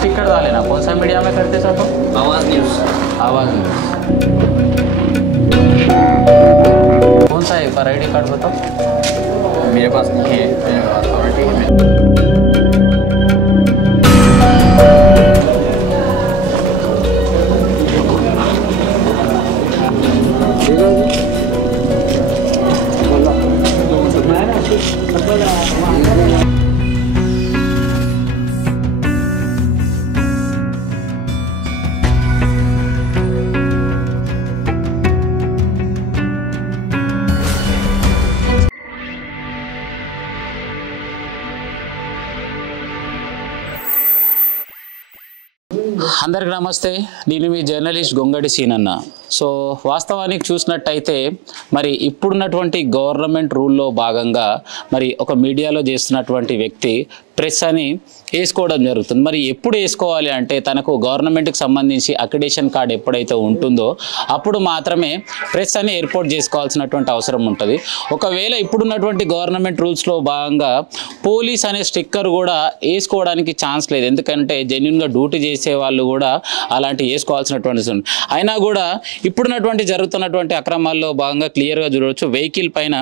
Sticker डाले ना, कौन सा मीडिया में करते सर? आवाज़ न्यूज़। आवाज़ न्यूज़। कौन सा है, एक बार ID कार्ड बताओ। मेरे पास नहीं है, अथॉरिटी है। అందరికీ నమస్తే, నేను మీ జర్నలిస్ట్ గొంగడి సీనన్న. సో వాస్తవానికి చూసినట్టయితే మరి ఇప్పుడున్నటువంటి గవర్నమెంట్ రూల్లో భాగంగా మరి ఒక మీడియాలో చేస్తున్నటువంటి వ్యక్తి ప్రెస్ అని వేసుకోవడం జరుగుతుంది. మరి ఎప్పుడు వేసుకోవాలి అంటే తనకు గవర్నమెంట్కి సంబంధించి అక్రిడేషన్ కార్డు ఎప్పుడైతే ఉంటుందో అప్పుడు మాత్రమే ప్రెస్ అని ఏర్పాటు చేసుకోవాల్సినటువంటి అవసరం ఉంటుంది. ఒకవేళ ఇప్పుడున్నటువంటి గవర్నమెంట్ రూల్స్లో భాగంగా పోలీస్ అనే స్టిక్కర్ కూడా వేసుకోవడానికి ఛాన్స్ లేదు, ఎందుకంటే జెన్యున్గా డ్యూటీ చేసే వాళ్ళు కూడా అలాంటి వేసుకోవాల్సినటువంటి ఉంది. అయినా కూడా ఇప్పుడున్నటువంటి జరుగుతున్నటువంటి అక్రమాల్లో భాగంగా క్లియర్గా చూడవచ్చు, వెహికల్ పైన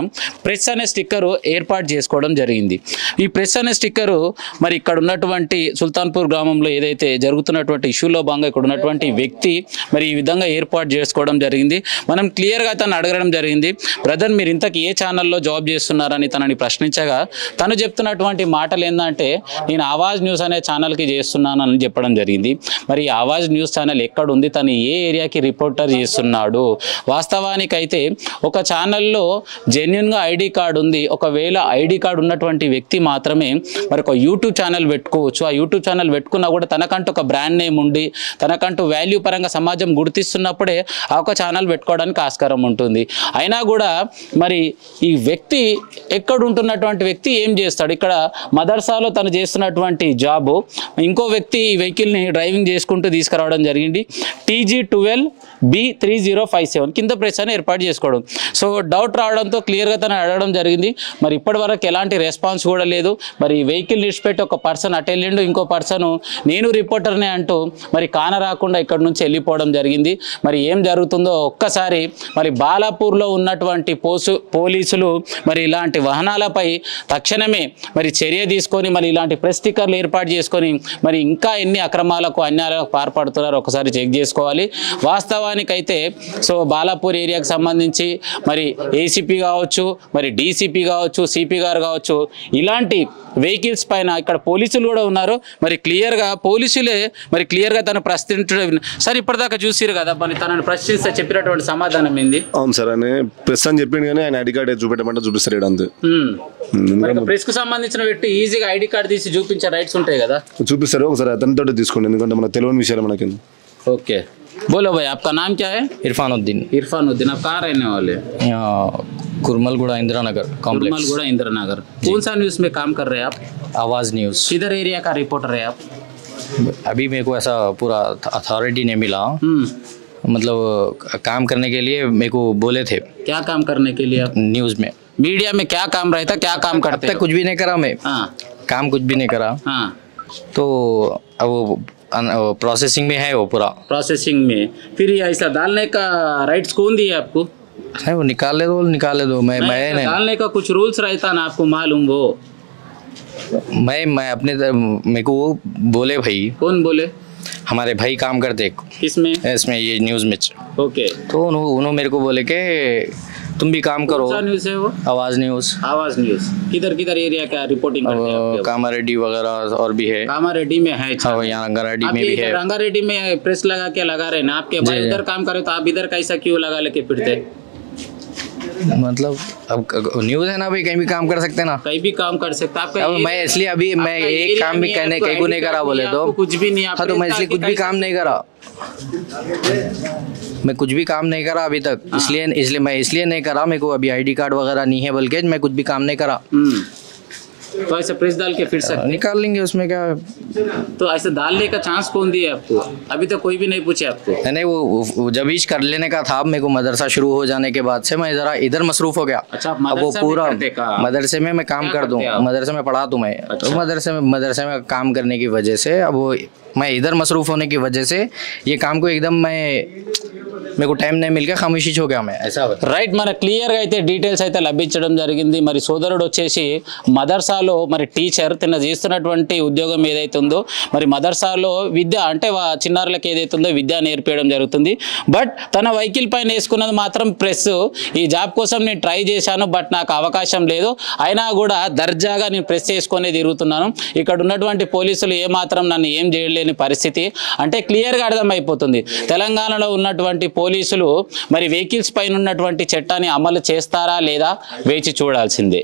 ప్రెస్ అనే స్టిక్కరు ఏర్పాటు చేసుకోవడం జరిగింది. ఈ ప్రెస్ అనే స్టిక్కరు మరి ఇక్కడ ఉన్నటువంటి సుల్తాన్పూర్ గ్రామంలో ఏదైతే జరుగుతున్నటువంటి ఇష్యూలో భాగంగా ఇక్కడ ఉన్నటువంటి వ్యక్తి మరి ఈ విధంగా ఏర్పాటు చేసుకోవడం జరిగింది. మనం క్లియర్గా తను అడగడం జరిగింది, బ్రదర్ మీరు ఇంతకు ఏ ఛానల్లో జాబ్ చేస్తున్నారని తనని ప్రశ్నించగా తను చెప్తున్నటువంటి మాటలు ఏంటంటే నేను ఆవాజ్ న్యూస్ అనే ఛానల్కి చేస్తున్నాను అని చెప్పడం జరిగింది. మరి ఆవాజ్ న్యూస్ ఛానల్ ఎక్కడ ఉంది, తను ఏ ఏరియాకి రిపోర్టర్ చేస్తున్నాడు? వాస్తవానికైతే ఒక ఛానల్లో జెన్యున్గా ఐడి కార్డు ఉంది, ఒకవేళ ఐడి కార్డు ఉన్నటువంటి వ్యక్తి మాత్రమే మరి ఒక యూట్యూబ్ ఛానల్ పెట్టుకోవచ్చు. ఆ యూట్యూబ్ ఛానల్ పెట్టుకున్నా కూడా తనకంటూ ఒక బ్రాండ్ నేమ్ ఉండి తనకంటూ వాల్యూ పరంగా సమాజం గుర్తిస్తున్నప్పుడే ఆ ఒక ఛానల్ పెట్టుకోవడానికి ఆస్కారం ఉంటుంది. అయినా కూడా మరి ఈ వ్యక్తి ఎక్కడ ఉంటున్నటువంటి వ్యక్తి ఏం చేస్తాడు? ఇక్కడ మదర్సాలో తను చేస్తున్నటువంటి జాబు, ఇంకో వ్యక్తి ఈ వెహికల్ని డ్రైవింగ్ చేసుకుంటూ తీసుకురావడం జరిగింది. TG12B3057 కింద ప్రెస్ అని ఏర్పాటు చేసుకోవడం. సో డౌట్ రావడంతో క్లియర్గా తను అడగడం జరిగింది. మరి ఇప్పటి వరకు ఎలాంటి రెస్పాన్స్ కూడా లేదు. మరి వెహికల్ విడిచిపెట్టి ఒక పర్సన్ అటు వెళ్ళిండు, ఇంకో పర్సన్ నేను రిపోర్టర్నే అంటూ మరి కాన రాకుండా ఇక్కడ నుంచి వెళ్ళిపోవడం జరిగింది. మరి ఏం జరుగుతుందో ఒక్కసారి మరి బాలాపూర్లో ఉన్నటువంటి పోలీసులు మరి ఇలాంటి వాహనాలపై తక్షణమే మరి చర్య తీసుకొని మరి ఇలాంటి ప్రెస్ స్టిక్కర్లు ఏర్పాటు చేసుకొని మరి ఇంకా ఎన్ని అక్రమాలకు అన్యాయాలకు పాల్పడుతున్నారో ఒకసారి చెక్ చేసుకోవాలి. వాస్తవానికైతే సో బాలాపూర్ ఏరియాకి సంబంధించి మరి ఏసీపీ కావచ్చు, మరి డీసీపీ కావచ్చు, సిపి గారు కావచ్చు, ఇలాంటి వెహికల్స్ పైన ఇక్కడ పోలీసులు కూడా ఉన్నారు. మరి క్లియర్గా పోలీసులే మరి క్లియర్గా తను ప్రశ్నించడం. సార్ ఇప్పటిదాకా చూసిరు కదా, మరి తనని ప్రశ్నిస్తే చెప్పినటువంటి సమాధానం ఏంది? అవును సార్, అని ప్రెస్ అని చెప్పిండు కానీ ఆయన ఐడి కార్డు చూపెట్టమంటే చూపిస్తారు అంతే. ప్రెస్ కు సంబంధించిన వ్యక్తి ఈజీగా ఐడి కార్డు తీసి చూపించే రైట్స్ ఉంటాయి కదా, చూపిస్తారు. ఒకసారి అతనితో తీసుకోండి, ఎందుకంటే మనకు తెలియని విషయాలు మనకి. ओके बोलो भाई, आपका नाम क्या है? इरफानुद्दीन। इरफानुद्दीन, आप कहाँ रहने वाले? यहाँ कुरमलगुड़ा इंदिरा नगर कॉम्प्लेक्स। कुरमलगुड़ा इंदिरा नगर। कौन सा न्यूज़ में काम कर रहे हैं आप? आवाज़ न्यूज़। किधर एरिया का रिपोर्टर है आप? अभी मेरे को ऐसा पूरा अथॉरिटी नहीं मिला, मतलब काम करने के लिए मेरे को बोले थे। क्या काम करने के लिए आप? न्यूज़ में, मीडिया में क्या काम रहता, क्या काम करते? अब तक कुछ भी नहीं करा मैं। हाँ, काम कुछ भी नहीं करा। हाँ, तो अब वो प्रोसेसिंग में है, वो पूरा प्रोसेसिंग में। फिर ये ऐसा डालने का राइट्स कौन दिए आपको? है, वो निकाल दो। मैं नहीं, डालने का कुछ रूल्स रहता ना, आपको मालूम? वो मैं अपने मेरे को वो बोले भाई। कौन बोले? हमारे भाई काम करते किसमें? इसमें, ये न्यूज़ में। ओके, तो उन्होंने मेरे को बोले कि तुम भी काम करो। कौन सा न्यूज़ है वो? आवाज़ न्यूज़। आवाज़ न्यूज़ किधर किधर एरिया का रिपोर्टिंग करते हैं? कामारेड्डी वगैरह और भी है। कामारेड्डी में है? हाँ, यहाँ रंगारेड्डी में भी है। रंगारेड्डी में प्रेस लगा के लगा रहे ना, आपके भाई इधर काम करे तो आप इधर कैसा क्यों लगा लेके फिरते? मतलब अब न्यूज़ है ना भाई, कहीं भी काम कर सकते हैं ना, कहीं भी काम कर सकते। आपका अब मैं इसलिए अभी मैं एक काम भी करने कहीं को नहीं करा बोले तो कुछ भी नहीं। हाँ, तो मैं इसलिए कुछ भी काम नहीं करा, मैं कुछ भी काम नहीं करा अभी तक। इसलिए मैं नहीं करा, मेरे को अभी आईडी कार्ड वगैरह नहीं है, बल्कि मैं कुछ भी काम नहीं करा। तो ऐसे प्रेस डाल के फिर सकते निकाल लेंगे उसमें क्या है। तो ऐसे डालने का चांस कौन दिया आपको? अभी तक कोई भी नहीं पूछे आपको? नहीं वो जब ईज कर लेने का था, मेरे को मदरसा शुरू हो जाने के बाद से मैं जरा इधर मसरूफ हो गया। अच्छा, आप अब वो मदरसा में पूरा करते का? मदरसे में मैं काम क्या कर दूं, करते आप? मदरसे में पढ़ा दूं मैं। तो मदरसे में काम करने की वजह से अब वो मैं इधर मसरूफ होने की वजह से ये काम को एकदम मेरे को టైం नहीं मिल गया, खामोशी हो गया मैं ऐसा होता। రైట్, మన క్లియర్గా అయితే డీటెయిల్స్ అయితే లభించడం జరిగింది. మరి సోదరుడు వచ్చేసి మదర్సాలో మరి టీచర్ తన చేస్తున్నటువంటి ఉద్యోగం ఏదైతే ఉందో మరి మదర్సాలో విద్య అంటే చిన్నారులకు ఏదైతే ఉందో విద్య నేర్పించడం జరుగుతుంది. బట్ తన వెహికల్ పైన వేసుకున్నది మాత్రం ప్రెస్. ఈ జాబ్ కోసం నేను ట్రై చేశాను, బట్ నాకు అవకాశం లేదు, అయినా కూడా దర్జాగా నేను ప్రెస్ చేసుకొని తిరుగుతున్నాను. ఇక్కడ ఉన్నటువంటి పోలీసులు ఏమాత్రం నన్ను ఏం చేయలేని పరిస్థితి అంటే క్లియర్గా అర్థమైపోతుంది. తెలంగాణలో ఉన్నటువంటి పోలీసులు మరి వెహికల్స్ పైన ఉన్నటువంటి చట్టాన్ని అమలు చేస్తారా లేదా వేచి చూడాల్సిందే.